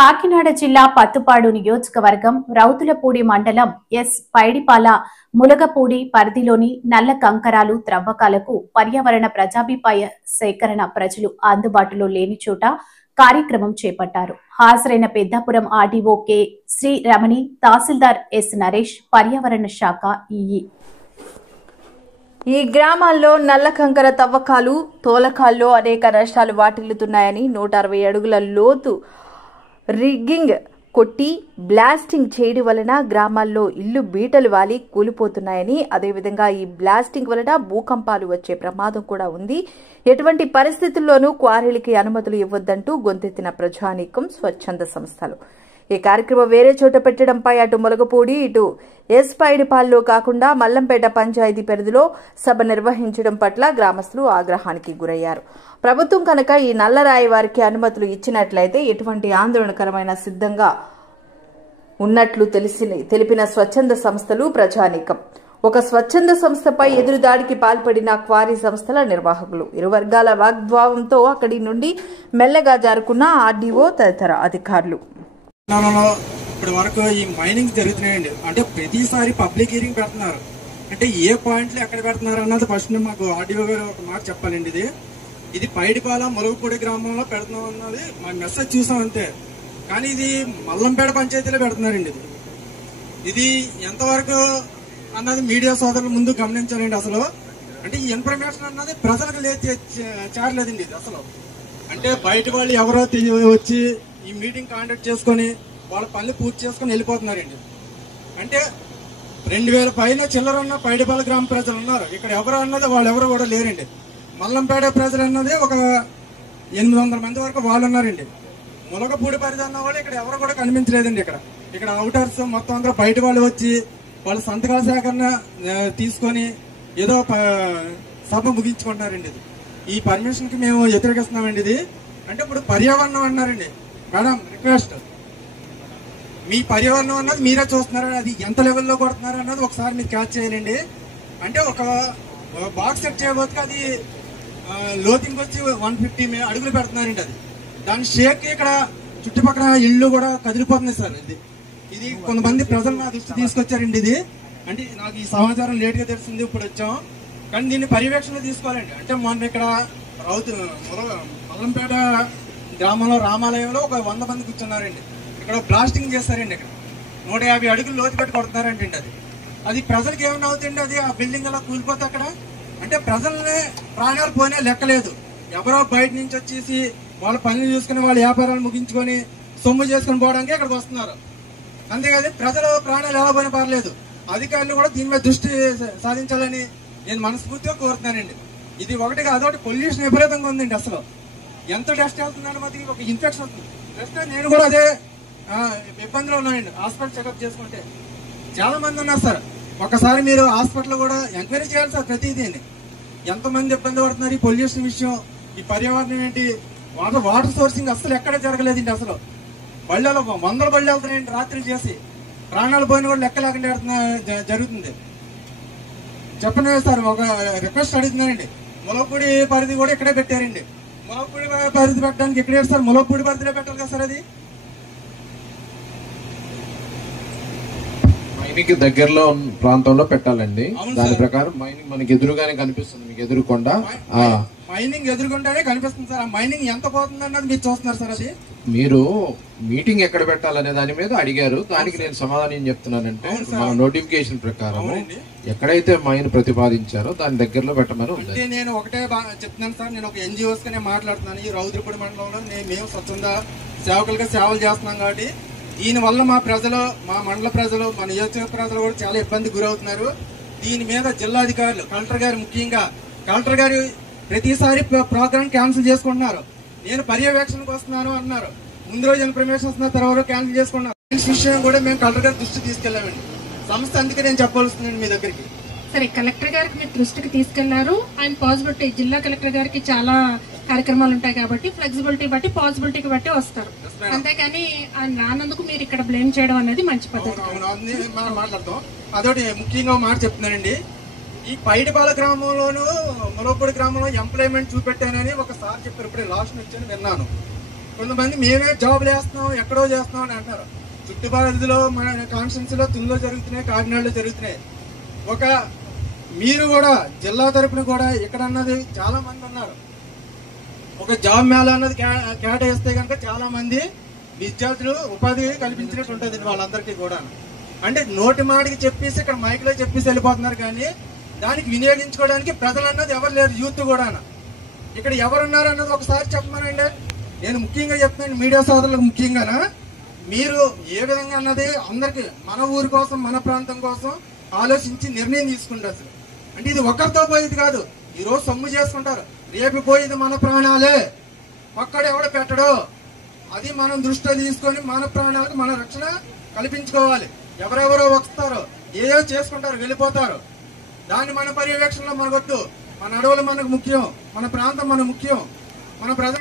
కాకినాడ జిల్లా పత్తుపాడు నియోజకవర్గం రౌతులపూడి మండలం ఎస్ పైడిపాల ములగపూడి పరిధిలోని నల్ల కంకరాలు త్రవ్వకాలకు పర్యావరణ ప్రజాభిప్రాయ సేకరణ ప్రజలు అందుబాటులో లేని చోట కార్యక్రమం చేపట్టారు. హాజరైన పెద్దాపురం ఆర్డీఓ కె శ్రీ రమణి, తహసీల్దార్ ఎస్ నరేష్, పర్యావరణ శాఖ ఈఈ. ఈ గ్రామాల్లో నల్ల కంకర తవ్వకాలు, తోలకాల్లో అనేక నష్టాలు వాటిల్లుతున్నాయని 160 అడుగుల లోతు రిగ్గింగ్ కొట్టి బ్లాస్టింగ్ చేయడం వలన గ్రామాల్లో ఇల్లు బీటలు వాలి కూలిపోతున్నాయని, అదేవిధంగా ఈ బ్లాస్టింగ్ వలన భూకంపాలు వచ్చే ప్రమాదం కూడా ఉంది. ఎటువంటి పరిస్థితుల్లోనూ క్వారీలకి అనుమతులు ఇవ్వొద్దంటూ గొంతెత్తిన ప్రజానీకం, స్వచ్ఛంద సంస్థలు. ఈ కార్యక్రమం వేరే చోట పెట్టడంపై అటు ములగపూడి, ఇటు ఎస్ పైడిపాల్లో కాకుండా మల్లంపేట పంచాయతీ పరిధిలో సభ నిర్వహించడం పట్ల గ్రామస్తులు ఆగ్రహానికి గురయ్యారు. ప్రభుత్వం కనుక ఈ నల్లరాయి వారికి అనుమతులు ఇచ్చినట్లయితే ఎటువంటి ఆందోళనకరమైన సిద్ధంగా ఉన్నట్లు తెలిపిన స్వచ్ఛంద సంస్థలు, ప్రజానీకం. ఒక స్వచ్ఛంద సంస్థపై ఎదురుదాడికి పాల్పడిన క్వారీ సంస్థల నిర్వాహకులు. ఇరు వర్గాల వాగ్వాదంతో అక్కడి నుండి మెల్లగా జారుకున్న ఆర్డీఓ తదితర అధికారులు. ఇప్పటి వరకు ఈ మైనింగ్ జరుగుతున్నాయండి. అంటే ప్రతిసారి పబ్లిక్ హియరింగ్ పెడుతున్నారు. అంటే ఏ పాయింట్లు ఎక్కడ పెడుతున్నారు అన్నది ఫస్ట్ మాకు ఆర్డీఓ గారు ఒక మాట చెప్పాలండి. ఇది పైడిపాల ములగపూడి గ్రామంలో పెడుతున్నాం అన్నది మా మెసేజ్ చూసాం అంతే. కానీ ఇది మల్లంపేట పంచాయతీలో పెడుతున్నారండి. ఇది ఎంతవరకు అన్నది మీడియా సోదరులు ముందు గమనించాలండి. అసలు అంటే ఈ ఇన్ఫర్మేషన్ అన్నది ప్రజలకు చేరలేదండి. ఇది అసలు అంటే బయట వాళ్ళు ఎవరో వచ్చి ఈ మీటింగ్ కాంటాక్ట్ చేసుకుని వాళ్ళ పనులు పూర్తి చేసుకుని వెళ్ళిపోతున్నారండి. అంటే 2000 పైన చిల్లరన్న పైడిపాల గ్రామ ప్రజలు ఉన్నారు. ఇక్కడ ఎవరు అన్నది వాళ్ళు ఎవరు కూడా లేరండి. మల్లంపేట ప్రజలు అన్నది ఒక 800 మంది వరకు వాళ్ళు ఉన్నారండి. ములగపూడి పరిధి అన్న వాళ్ళు ఇక్కడ ఎవరు కూడా కనిపించలేదండి. ఇక్కడ అవుటర్స్ మొత్తం అందరూ బయట వాళ్ళు వచ్చి వాళ్ళ సంతకాల సేకరణ తీసుకొని ఏదో సభ ముగించుకుంటున్నారండి. ఈ పర్మిషన్ కి మేము వ్యతిరేకిస్తున్నామండి. ఇది అంటే ఇప్పుడు పర్యావరణం అన్నారండి. మేడం రిక్వెస్ట్, మీ పర్యావరణం అన్నది మీరే చూస్తున్నారు, అది ఎంత లెవెల్లో కొడుతున్నారు అన్నది ఒకసారి మీరు క్యాచ్ చేయాలండి. అంటే ఒక బాక్స్ సెట్ చేయబోతే అది లోతింగ్ వచ్చి 150 అడుగులు పెడుతున్నారండి. అది దాని షేక్ ఇక్కడ చుట్టుపక్కల ఇళ్ళు కూడా కదిలిపోతుంది సార్. ఇది కొంతమంది ప్రజలు నా దృష్టి తీసుకొచ్చారండి. ఇది అంటే నాకు ఈ సమాచారం లేట్గా తెలిసింది, ఇప్పుడు వచ్చాం. కానీ దీన్ని పర్యవేక్షణ తీసుకోవాలండి. అంటే మొన్న ఇక్కడ మల్లంపేట గ్రామంలో రామాలయంలో ఒక 100 మంది కూర్చున్నారండి. ఇక్కడ బ్లాస్టింగ్ చేస్తారండి. ఇక్కడ 150 అడుగులు లోతు పెట్టి కొడుతున్నారండి. అది ప్రజలకు ఏమైనా అవుతుంది, అది ఆ బిల్డింగ్ అలా కూలిపోతే అక్కడ అంటే ప్రజల్ని ప్రాణాలు పోయినా లెక్కలేదు. ఎవరో బయట నుంచి వచ్చేసి వాళ్ళ పనులు చూసుకుని వాళ్ళ వ్యాపారాలు ముగించుకొని సొమ్ము చేసుకుని పోవడానికి ఇక్కడికి వస్తున్నారు. అంతేకాదు ప్రజలు ప్రాణాలు ఎలా పోయినా పర్లేదు. అధికారులు కూడా దీని మీద దృష్టి సాధించాలని నేను మనస్ఫూర్తిగా కోరుతున్నానండి. ఇది ఒకటిగా అదొకటి పొల్యూషన్ విపరీతంగా ఉందండి. అసలు ఎంత డస్ట్ వెళ్తుందంటే మాది ఒక ఇన్ఫెక్షన్ వస్తుంది. డస్ట్ నేను కూడా అదే ఇబ్బందిలో ఉన్నానండి. హాస్పిటల్ చెకప్ చేసుకుంటే చాలా మంది ఉన్నారు సార్. ఒకసారి మీరు హాస్పిటల్ కూడా ఎంక్వైరీ చేయాలి సార్. ప్రతిదీ ఎంతమంది ఇబ్బంది పడుతున్నారు ఈ పొల్యూషన్ విషయం, ఈ పర్యావరణం ఏంటి, వాటర్ సోర్సింగ్ అసలు ఎక్కడ జరగలేదండి. అసలు బళ్ళలో 100 బళ్ళు వెళ్తున్నాయండి రాత్రి చేసి, ప్రాణాలు పోయిన కూడా లెక్క లేకుండా జరుగుతుంది. చెప్పండి సార్, ఒక రిక్వెస్ట్ అడుగుతున్నానండి. ములగపూడి పరిధి కూడా ఇక్కడే పెట్టారండి. ములగపూడి పరిధి పెట్టడానికి ఇక్కడే సార్, ములగపూడి పరిధిలో పెట్టాలి కదా సార్. అది మైనింగ్ దగ్గరలో ప్రాంతంలో పెట్టాలండి. దాని ప్రకారం మైనింగ్ మనకి ఎదురుగానే కనిపిస్తుంది. మీకు ఎదురుకుండా మైనింగ్ ఎదురుకుండానే కనిపిస్తుంది సార్. ఆ మైనింగ్ ఎంత పోతుంది అన్నది మీరు చూస్తున్నారు సార్. అది మీరు మీటింగ్ ఎక్కడ పెట్టాలనే దాని మీద అడిగారు. దానికి నేను సమాధానం ఏం చెప్తున్నానంటే, మన నోటిఫికేషన్ ప్రకారం ఎక్కడైతే మైన్ ప్రతిపాదించారో దాని దగ్గరలో పెట్టమని ఉంది. నేను ఒకటే చెప్తున్నాను సార్. నేను ఒక ఎన్జిఓస్ గానే మాట్లాడుతున్నాను. ఈ రౌతులపూడి మండలంలో మేము స్వచ్ఛంద సేవకులుగా సేవలు చేస్తున్నాం. కాబట్టి దీని వల్ల మా ప్రజలు, మా మండల ప్రజలు, మా నియోజకవర్గ ప్రజలు కూడా చాలా ఇబ్బంది గురవుతున్నారు. దీని మీద జిల్లాధికారులు, కలెక్టర్ గారు, ముఖ్యంగా కలెక్టర్ గారు ప్రతిసారి ప్రోగ్రామ్ క్యాన్సిల్ చేసుకుంటున్నారు. నేను పర్యవేక్షణకు వస్తున్నాను అన్నారు. ముందు రోజు ఇన్ఫర్మేషన్ వస్తున్నారు, తర్వాత క్యాన్సిల్ చేసుకున్నారు. విషయం కూడా మేము కలెక్టర్ గారి దృష్టి తీసుకెళ్లామండి. సంస్థ అందుకే నేను చెప్పవలసిందండి మీ దగ్గరికి. సరే, కలెక్టర్ గారికి మీరు దృష్టికి తీసుకెళ్లారు. ఆయన పాసిబిలిటీ, జిల్లా కలెక్టర్ గారికి చాలా కార్యక్రమాలు ఉంటాయి కాబట్టి ఫ్లెక్సిబిలిటీ బట్టి, పాసిబిలిటీకి బట్టి వస్తారు. అంతేకాని ఆయన రానందుకు మీరు ఇక్కడ బ్లేమ్ చేయడం అనేది మంచి పద్ధతి. మాట్లాడతాం. అదొకటి ముఖ్యంగా మాట చెప్తున్నానండి. ఈ పైడిపాల గ్రామంలోను ములగపూడి గ్రామంలో ఎంప్లాయ్మెంట్ చూపెట్టానని ఒకసారి చెప్పారు. ఇప్పుడే లాస్ట్ వచ్చాను విన్నాను. కొంతమంది మేమే జాబ్లు వేస్తున్నాం, ఎక్కడో చేస్తున్నాం అని అంటారు. చుట్టుపక్కల మన కాన్స్టిట్యున్సీలో తుల్లో జరుగుతున్నాయి, కాకినాడలో జరుగుతున్నాయి. ఒక మీరు కూడా జిల్లా తరపున కూడా ఇక్కడ అన్నది చాలా మంది ఉన్నారు. ఒక జాబ్ మేళా అన్నది కేటాయిస్తే కనుక చాలా మంది విద్యార్థులు ఉపాధి కల్పించినట్టు ఉంటుంది వాళ్ళందరికీ కూడా. అంటే నోటి మాటికి చెప్పేసి ఇక్కడ మైక్లో చెప్పేసి వెళ్ళిపోతున్నారు, కానీ దానికి వినియోగించుకోవడానికి ప్రజలు అన్నది ఎవరు లేరు. యూత్ కూడా ఇక్కడ ఎవరున్నారు అన్నది ఒకసారి చెప్పమనండి. నేను ముఖ్యంగా చెప్తున్నాను మీడియా సోదరులకు ముఖ్యంగానా, మీరు ఏ విధంగా అన్నది అందరికి మన ఊరి కోసం మన ప్రాంతం కోసం ఆలోచించి నిర్ణయం తీసుకుంటారు. అసలు అంటే ఇది ఒకరితో పోయేది కాదు. ఈ రోజు సొమ్ము చేసుకుంటారు, రేపు పోయేది మన ప్రాణాలే. ఒక్కడు ఎవడ పెట్టడో అది మనం దృష్టిలో తీసుకొని మన ప్రాణాలకు మన రక్షణ కల్పించుకోవాలి. ఎవరెవరో వస్తారో ఏదో చేసుకుంటారు, వెళ్ళిపోతారు. దాన్ని మన పర్యవేక్షణలో మనకొద్దు. మన అడవులు మనకు ముఖ్యం, మన ప్రాంతం మనకు ముఖ్యం, మన ప్రజలు